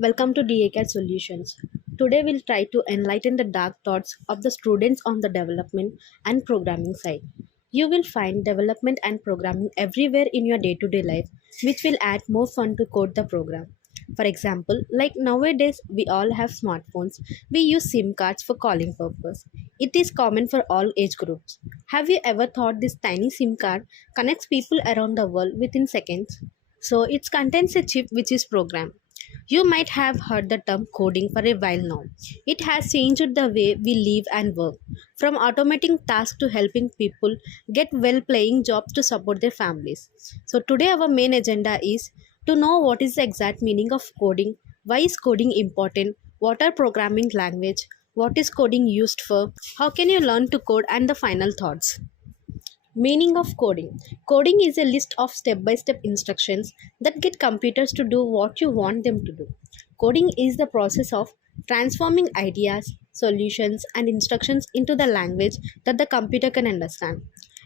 Welcome to Dakr Solutions. Today we'll try to enlighten the dark thoughts of the students on the development and programming side. You will find development and programming everywhere in your day-to-day life, which will add more fun to code the program. For example, like nowadays we all have smartphones. We use SIM cards for calling purpose. It is common for all age groups. Have you ever thought this tiny SIM card connects people around the world within seconds? So it contains a chip which is programmed. You might have heard the term coding for a while now. It has changed the way we live and work, from automating tasks to helping people get well paying jobs to support their families. So, today our main agenda is to know what is the exact meaning of coding, why is coding important, what are programming language, what is coding used for, how can you learn to code, and the final thoughts. Meaning of coding. Coding is a list of step by step instructions that get computers to do what you want them to do. Coding is the process of transforming ideas, solutions, and instructions into the language that the computer can understand.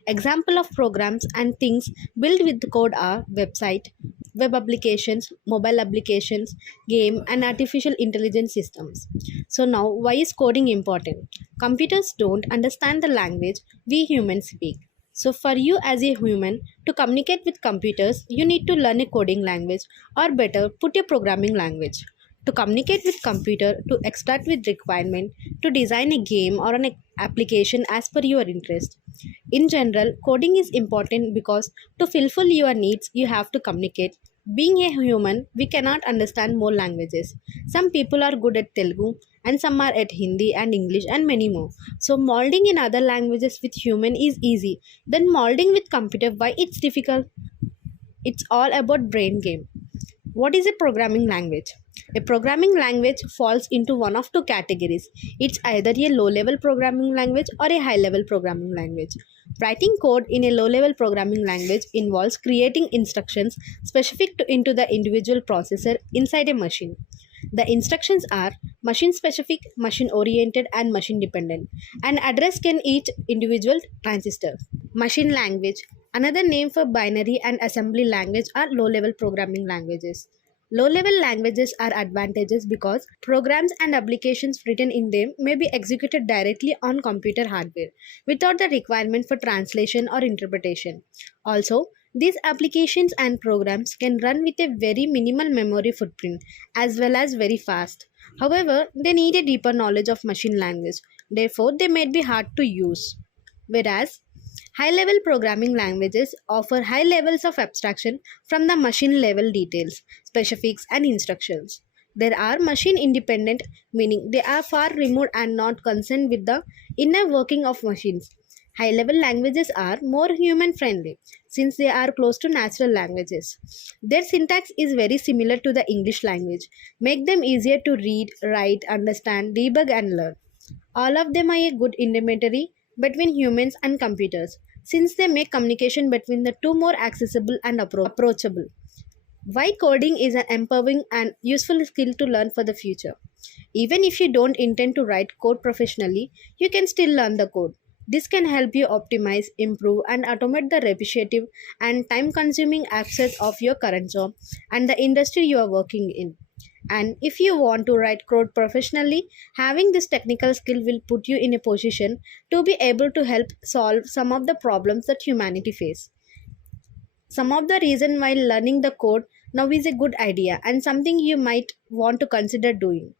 Example of programs and things built with code are website, web applications, mobile applications, game, and artificial intelligence systems. So now, why is coding important? Computers don't understand the language we humans speak. So for you as a human to communicate with computers, you need to learn a coding language, or better, put a programming language. To communicate with computer, to extract with requirement, to design a game or an application as per your interest. In general, coding is important because to fulfill your needs, you have to communicate. Being a human, we cannot understand more languages. Some people are good at Telugu and some are at Hindi and English and many more. So molding in other languages with human is easy. Then molding with computer, why it's difficult? It's all about brain game. What is a programming language? A programming language falls into one of two categories. It's either a low level programming language or a high level programming language. Writing code in a low level programming language involves creating instructions specific into the individual processor inside a machine. The instructions are machine specific, machine oriented, and machine dependent, and address can each individual transistor. Machine language. Another name for binary and assembly language are low level programming languages. Low level languages are advantageous because programs and applications written in them may be executed directly on computer hardware without the requirement for translation or interpretation. Also, these applications and programs can run with a very minimal memory footprint as well as very fast. However, they need a deeper knowledge of machine language, therefore, they may be hard to use. Whereas, high level programming languages offer high levels of abstraction from the machine level details, specifics, and instructions. There are machine independent, meaning they are far removed and not concerned with the inner working of machines. High level languages are more human friendly since they are close to natural languages. Their syntax is very similar to the English language, make them easier to read, write, understand, debug, and learn. All of them are a good intermediary between humans and computers, since they make communication between the two more accessible and approachable. Why coding is an empowering and useful skill to learn for the future. Even if you don't intend to write code professionally, you can still learn the code. This can help you optimize, improve, and automate the repetitive and time consuming aspects of your current job and the industry you are working in. And if you want to write code professionally, having this technical skill will put you in a position to be able to help solve some of the problems that humanity face. Some of the reason why learning the code now is a good idea and something you might want to consider doing.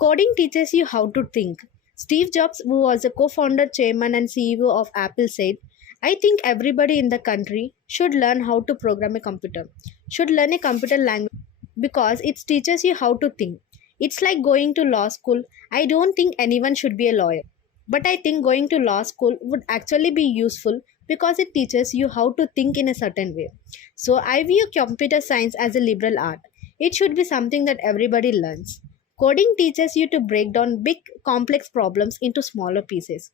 Coding teaches you how to think. Steve Jobs, who was a co-founder, chairman, and CEO of Apple, said, I think everybody in the country should learn how to program a computer, should learn a computer language because it teaches you how to think. It's like going to law school. I don't think anyone should be a lawyer. But I think going to law school would actually be useful because it teaches you how to think in a certain way. So I view computer science as a liberal art. It should be something that everybody learns. Coding teaches you to break down big complex problems into smaller pieces.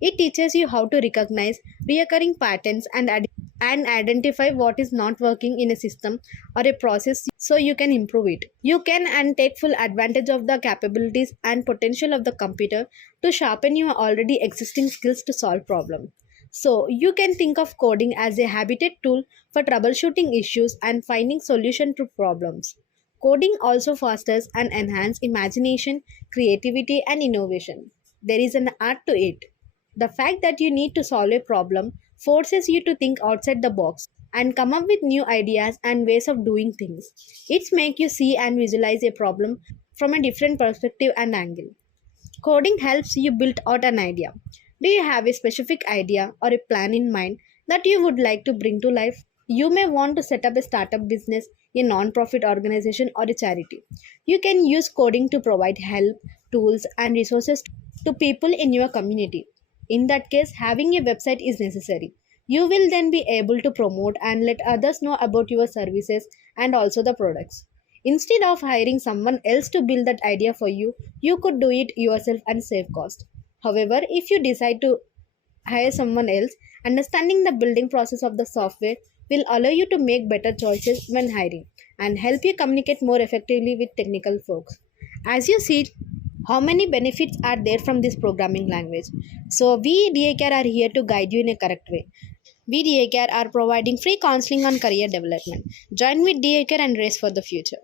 It teaches you how to recognize recurring patterns and identify what is not working in a system or a process so you can improve it. You can and take full advantage of the capabilities and potential of the computer to sharpen your already existing skills to solve problems. So you can think of coding as a habitat tool for troubleshooting issues and finding solutions to problems. Coding also fosters and enhances imagination, creativity, and innovation. There is an art to it. The fact that you need to solve a problem forces you to think outside the box and come up with new ideas and ways of doing things. It's make you see and visualize a problem from a different perspective and angle. Coding helps you build out an idea. Do you have a specific idea or a plan in mind that you would like to bring to life? You may want to set up a startup business, a non-profit organization, or a charity. You can use coding to provide help, tools, and resources to people in your community. In that case, having a website is necessary. You will then be able to promote and let others know about your services and also the products. Instead of hiring someone else to build that idea for you, you could do it yourself and save cost. However, if you decide to hire someone else, understanding the building process of the software will allow you to make better choices when hiring and help you communicate more effectively with technical folks. As you see, how many benefits are there from this programming language? So, we DAKR are here to guide you in a correct way. We DAKR are providing free counseling on career development. Join with DAKR and race for the future.